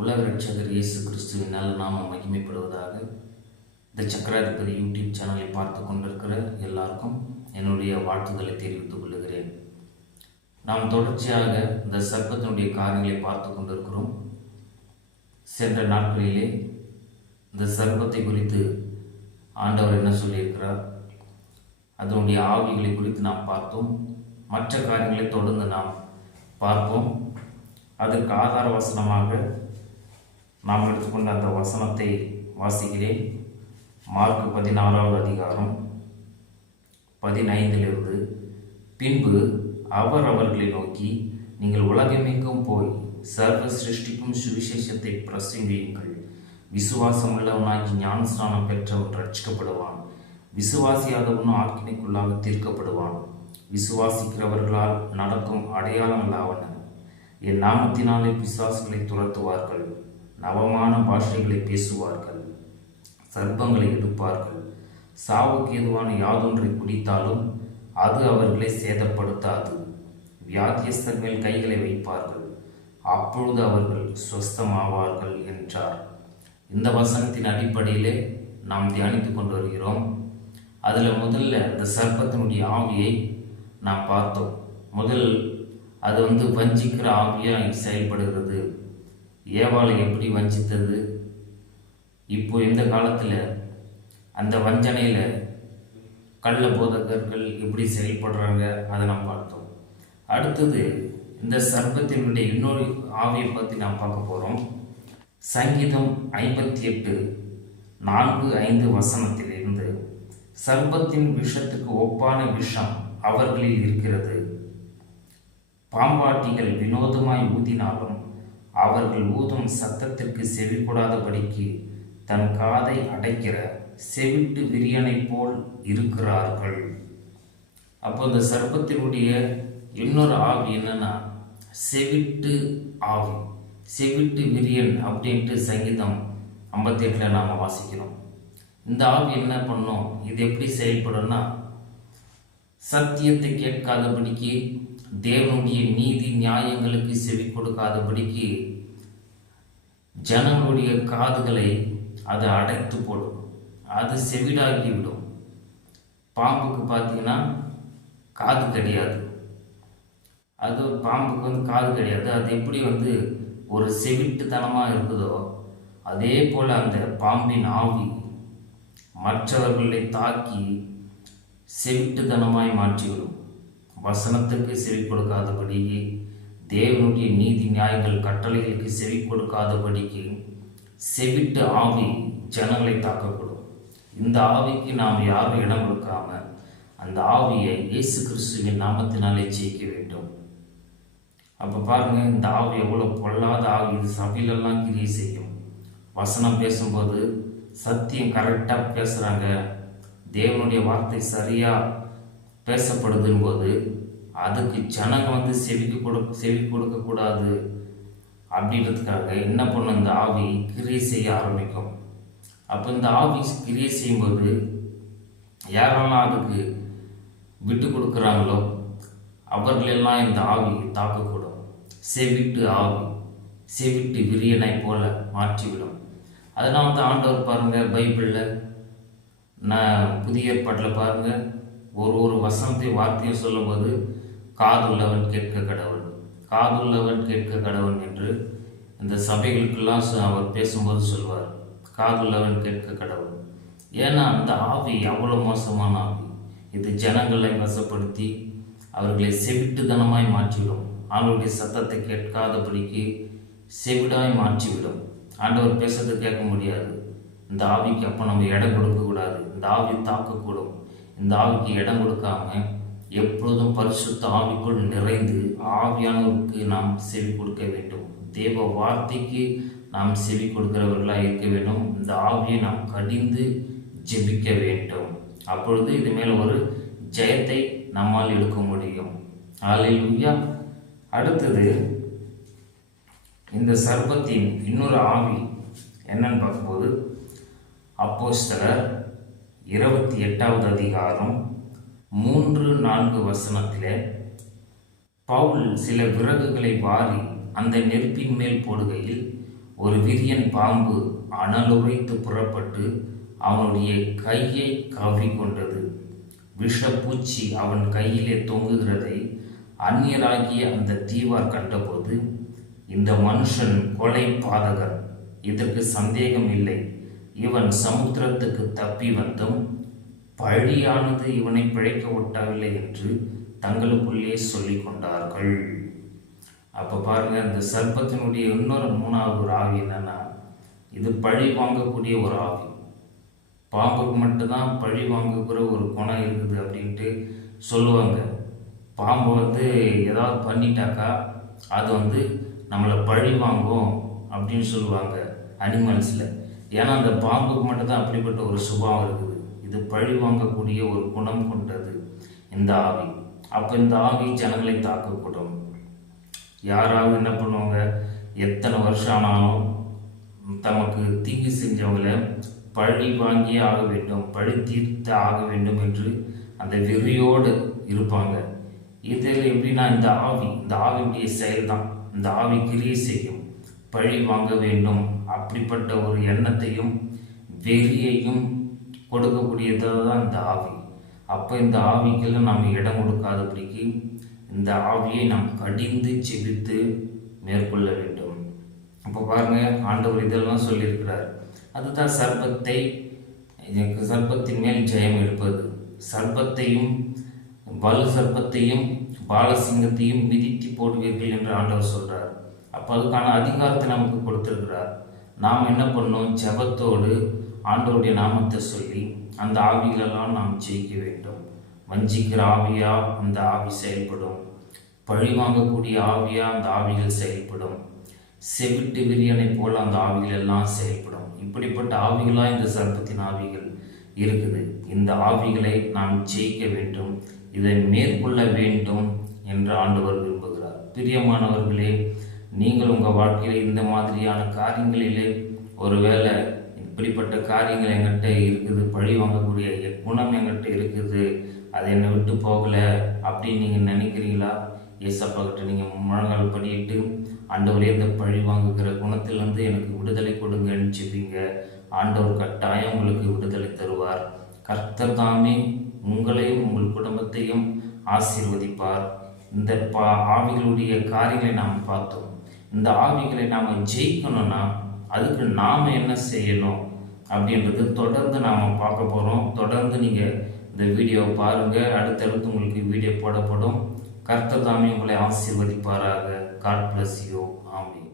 உலக ரட்சகர் இயேசு கிறிஸ்துவின் நல்ல நாமம் மகிமைப்படுவதாக. இந்த சக்கராதிபதி யூடியூப் சேனலை பார்த்து கொண்டிருக்கிற எல்லாருக்கும் என்னுடைய வாழ்த்துதலை தெரிவித்துக் கொள்கிறேன். நாம் தொடர்ச்சியாக இந்த சர்ப்பத்தினுடைய காரியங்களை பார்த்து கொண்டிருக்கிறோம். சென்ற நாட்களிலே இந்த சர்ப்பத்தை குறித்து ஆண்டவர் என்ன சொல்லியிருக்கிறார், அதனுடைய ஆவிகளை குறித்து நாம் பார்த்தோம். மற்ற காரியங்களை தொடர்ந்து நாம் பார்ப்போம். அதற்கு ஆதார வசனமாக நாம் எடுத்துக்கொண்ட அந்த வசனத்தை வாசிக்கிறேன். மார்க் 16வது அதிகாரம் 15 பின்பு அவர் அவர்களை நோக்கி, நீங்கள் உலகமெங்கும் போய் சர்வ சிருஷ்டிக்கும் சுவிசேஷத்தை பிரசங்கியுங்கள். விசுவாசமுள்ளவனாகி ஞானஸ்நானம் பெற்றவன் ரட்சிக்கப்படுவான், விசுவாசியாதவனும் ஆக்கினைக்குள்ளாக தீர்க்கப்படுவான். விசுவாசிக்கிறவர்களால் நடக்கும் அடையாளங்களாவன, என் நாமத்தினாலே பிசாசுகளை துரத்துவார்கள், நவமான பாஷைகளை பேசுவார்கள், சர்ப்பங்களை எடுப்பார்கள், சாவுக்கு ஏதுவான யாதொன்றை குடித்தாலும் அது அவர்களை சேதப்படுத்தாது. வியாதியஸ்தர் மேல் கைகளை வைப்பார்கள், அப்பொழுது அவர்கள் சுஸ்தமாவார்கள் என்றார். இந்த வசனத்தின் அடிப்படையிலே நாம் தியானித்து கொண்டு வருகிறோம். அதில் முதல்ல இந்த சர்ப்பத்தினுடைய ஆவியை நாம் பார்த்தோம். முதல் அது வஞ்சிக்கிற ஆவியாக செயல்படுகிறது. ஏவாளை எப்படி வஞ்சித்தது, இப்போ இந்த காலத்தில் அந்த வஞ்சனையில் கள்ள போதகர்கள் எப்படி செயல்படுறாங்க அதை நாம் பார்த்தோம். அடுத்தது இந்த சர்ப்பத்தினுடைய இன்னொரு ஆவியை பற்றி நாம் பார்க்க போகிறோம். சங்கீதம் 58:4-5 வசனத்திலிருந்து, சர்ப்பத்தின் விஷத்துக்கு ஒப்பான விஷம் அவர்களில் இருக்கிறது. பாம்பாட்டிகள் வினோதமாய் ஊதினாலும் அவர்கள் ஊதும் சத்தத்திற்கு செவி கொடாதபடிக்கு தன் காதை அடைக்கிற செவிட்டு விரியனை போல் இருக்கிறார்கள். அப்போ இந்த சர்ப்பத்தினுடைய இன்னொரு ஆவி என்னன்னா செவிட்டு ஆவி, செவிட்டு விரியன் அப்படின்ட்டு சங்கீதம் 58 நாம் வாசிக்கிறோம். இந்த ஆவி என்ன பண்ணும், இது எப்படி செயல்படும்னா, சத்தியத்தை கேட்காதபடிக்கு, தேவனுடைய நீதி நியாயங்களுக்கு செவி கொடுக்காதபடிக்கு ஜனங்களுடைய காதுகளை அது அடைத்து போடும், அது செவிடாகிவிடும். பாம்புக்கு பார்த்தீங்கன்னா காது கிடையாது, அது பாம்புக்கு காது கிடையாது. அது எப்படி ஒரு செவிட்டுத்தனமாக இருக்குதோ அதே போல் அந்த பாம்பின் ஆவி மற்றவர்களை தாக்கி செவிட்டுத்தனமாய் மாற்றிவிடும். வசனத்துக்கு செவி கொடுக்காதபடிக்கு, தேவனுடைய நீதி நியாயங்கள் கட்டளைகளுக்கு செவி கொடுக்காதபடிக்கு செவிட்டு ஆவி ஜனங்களை தாக்கப்படும். இந்த ஆவிக்கு நாம் யாரும் இடம் கொடுக்காம அந்த ஆவியை இயேசு கிறிஸ்துவின் நாமத்தினாலே ஜெயிக்க வேண்டும். அப்போ பாருங்க, இந்த ஆவி எவ்வளோ பொல்லாத ஆவி. இது சபையிலெல்லாம் கிரியை செய்யும். வசனம் பேசும்போது சத்தியம் கரெக்டாக பேசுகிறாங்க, தேவனுடைய வார்த்தை சரியாக பேசப்படுதுன்னு போது அதுக்கு ஜனங்க செவி கொடுக்கக்கூடாது அப்படின்றதுக்காக என்ன பண்ணும், இந்த ஆவி கிரியை செய்ய ஆரம்பிக்கும். அப்போ இந்த ஆவி கிரியை செய்யும்போது யாரெல்லாம் அதுக்கு விட்டு கொடுக்குறாங்களோ அவர்களெல்லாம் இந்த ஆவி தாக்கக்கூடும். செவிட்டு ஆவி செவிட்டு விரியனை போல மாற்றிவிடும். அதெல்லாம் ஆண்டவர் பாருங்க, பைபிளில் புதிய ஏற்பாட்டில் பாருங்க, ஒரு வசனத்தை வார்த்தையை சொல்லும்போது காதுள்ளவன் கேட்க கடவுள், காதுள்ளவன் கேட்க கடவுள் என்று இந்த சபைகளுக்கெல்லாம் அவர் பேசும்போது சொல்வார், காதுள்ளவன் கேட்க கடவுள். ஏன்னா அந்த ஆவி அவ்வளோ மோசமான ஆவி. இது ஜனங்களை வசப்படுத்தி அவர்களை செவிட்டுத்தனமாய் மாற்றிவிடும். அவங்களுடைய சத்தத்தை கேட்காதபடிக்கு செவிடாய் மாற்றிவிடும். ஆண்டவர் பேசுறதை கேட்க முடியாது. இந்த ஆவிக்கு அப்போ நம்ம இடம் கொடுக்கக்கூடாது. இந்த ஆவி தாக்கக்கூடும். இந்த ஆவிக்கு இடம் கொடுக்காம எப்பொழுதும் பரிசுத்த ஆவிக்குள் நிறைந்து ஆவியானவருக்கு நாம் செவி கொடுக்க வேண்டும். தேவ வார்த்தைக்கு நாம் செவி கொடுக்கிறவர்களாக இருக்க வேண்டும். இந்த ஆவியை நாம் கடிந்து ஜெபிக்க வேண்டும். அப்பொழுது இது மேல ஒரு ஜெயத்தை நம்மால் எடுக்க முடியும். அல்லேலூயா. அடுத்தது இந்த சர்ப்பத்தின் இன்னொரு ஆவி என்னன்னு பார்க்கும்போது, அப்போஸ்தலர் 28வது அதிகாரம் 3-4 வசனத்திலே பவுல் சில விறகுகளை வாரி அந்த நெருப்பின் மேல் போடுகையில் ஒரு விரியன் பாம்பு அனலுரைத்து புறப்பட்டு அவனுடைய கையை கவ்விக்கொண்டது. விஷப்பூச்சி அவன் கையிலே தொங்குகிறதை அந்நியராகிய அந்த தீவார் கண்டபோது, இந்த மனுஷன் கொலை பாதகர், இதற்கு சந்தேகம் இல்லை, இவன் சமுத்திரத்துக்கு தப்பி வந்தும் பழியானது இவனை பிழைக்க ஒட்டவில்லை என்று தங்களுக்குள்ளே சொல்லிக் கொண்டார்கள். அப்ப பாருங்க, இந்த சர்ப்பத்தினுடைய இன்னொரு மூணாவது ஒரு ஆவி என்னன்னா, இது பழி வாங்கக்கூடிய ஒரு ஆவி. பாம்புக்கு மட்டும்தான் பழி வாங்குகிற ஒரு குணம் இருக்குது அப்படின்ட்டு சொல்லுவாங்க. பாம்பு ஏதாவது பண்ணிட்டாக்கா அது நம்மளை பழி வாங்கும் அப்படின்னு சொல்லுவாங்க அனிமல்ஸில். ஏன்னா அந்த பாம்புக்கு மட்டும்தான் அப்படிப்பட்ட ஒரு சுபாவம் இருக்குது. இது பழி வாங்கக்கூடிய ஒரு குணம் கொண்டது இந்த ஆவி. அப்போ இந்த ஆவி ஜனங்களை தாக்கக்கூடும். யாராவது என்ன பண்ணுவாங்க, எத்தனை வருஷம் ஆனாலும் தமக்கு தீங்கு செஞ்சவங்களை பழி வாங்கியே ஆக வேண்டும், பழி தீர்த்து ஆக வேண்டும் என்று அந்த வெறியோடு இருப்பாங்க. இதில் எப்படின்னா இந்த ஆவியுடைய செயல் தான், இந்த ஆவி கிரியை செய்யும், பழி வாங்க வேண்டும் அப்படிப்பட்ட ஒரு எண்ணத்தையும் வெறியையும் கொடுக்கக்கூடியதாக தான் இந்த ஆவி. அப்போ இந்த ஆவிக்கெல்லாம் நாம் இடம் கொடுக்காதபடிக்கு இந்த ஆவியை நாம் கடிந்து செபித்து மேற்கொள்ள வேண்டும். அப்போ பாருங்க, ஆண்டவர் இதெல்லாம் சொல்லியிருக்கிறார். அதுதான் சர்ப்பத்தின் மேல் ஜெயம் எடுப்பது. சர்ப்பத்தையும் வலு சர்ப்பத்தையும் பாலசிங்கத்தையும் மிதித்து போடுவீர்கள் என்று ஆண்டவர் சொல்றார். அப்போ அதுக்கான அதிகாரத்தை நமக்கு கொடுத்திருக்கிறார். நாம் என்ன பண்ணோம், ஜெபத்தோடு ஆண்டவருடைய நாமத்தை சொல்லி அந்த ஆவிகளெல்லாம் நாம் ஜெயிக்க வேண்டும். வஞ்சிக்கிற ஆவியா அந்த ஆவி செயல்படும், பழி வாங்கக்கூடிய ஆவியா அந்த ஆவிகள் செயல்படும், செவிட்டு விரியனை போல அந்த ஆவிகள் எல்லாம் செயல்படும். இப்படிப்பட்ட ஆவிகளாக இந்த சர்ப்பத்தின் ஆவிகள் இருக்குது. இந்த ஆவிகளை நாம் ஜெயிக்க வேண்டும், இதை மேற்கொள்ள வேண்டும் என்று ஆண்டவர் விரும்புகிறார். பிரியமானவர்களே, நீங்கள் உங்கள் வாழ்க்கையில் இந்த மாதிரியான காரியங்களிலே ஒருவேளை இப்படிப்பட்ட காரியங்கள் எங்கிட்ட இருக்குது, பழி வாங்கக்கூடிய குணம் எங்கிட்ட இருக்குது, அது என்னை விட்டு போகலை அப்படின்னு நீங்கள் நினைக்கிறீங்களா? ஏசப்பா கிட்ட நீங்கள் முழங்கால் படியிட்டு, ஆண்டவரே இந்த பழி வாங்குகிற குணத்திலிருந்து எனக்கு விடுதலை கொடுங்கன்னு சொல்லிங்க. ஆண்டவர் கட்டாயம் உங்களுக்கு விடுதலை தருவார். கர்த்தர் தாமே உங்களையும் உங்கள் குடும்பத்தையும் ஆசீர்வதிப்பார். இந்த ஆவிகளுடைய காரியங்களை நாம் பார்த்தோம். இந்த ஆவிகளை நாம் ஜெயிக்கணும்னா அதுக்கு நாம் என்ன செய்யணும் அப்படின்றது தொடர்ந்து நாம் பார்க்க போகிறோம். தொடர்ந்து நீங்கள் இந்த வீடியோவை பாருங்கள். அடுத்தடுத்து உங்களுக்கு வீடியோ போடப்படும். கர்த்தர் தாமே உங்களை ஆசீர்வதிப்பாராக. God bless you. ஆமென்.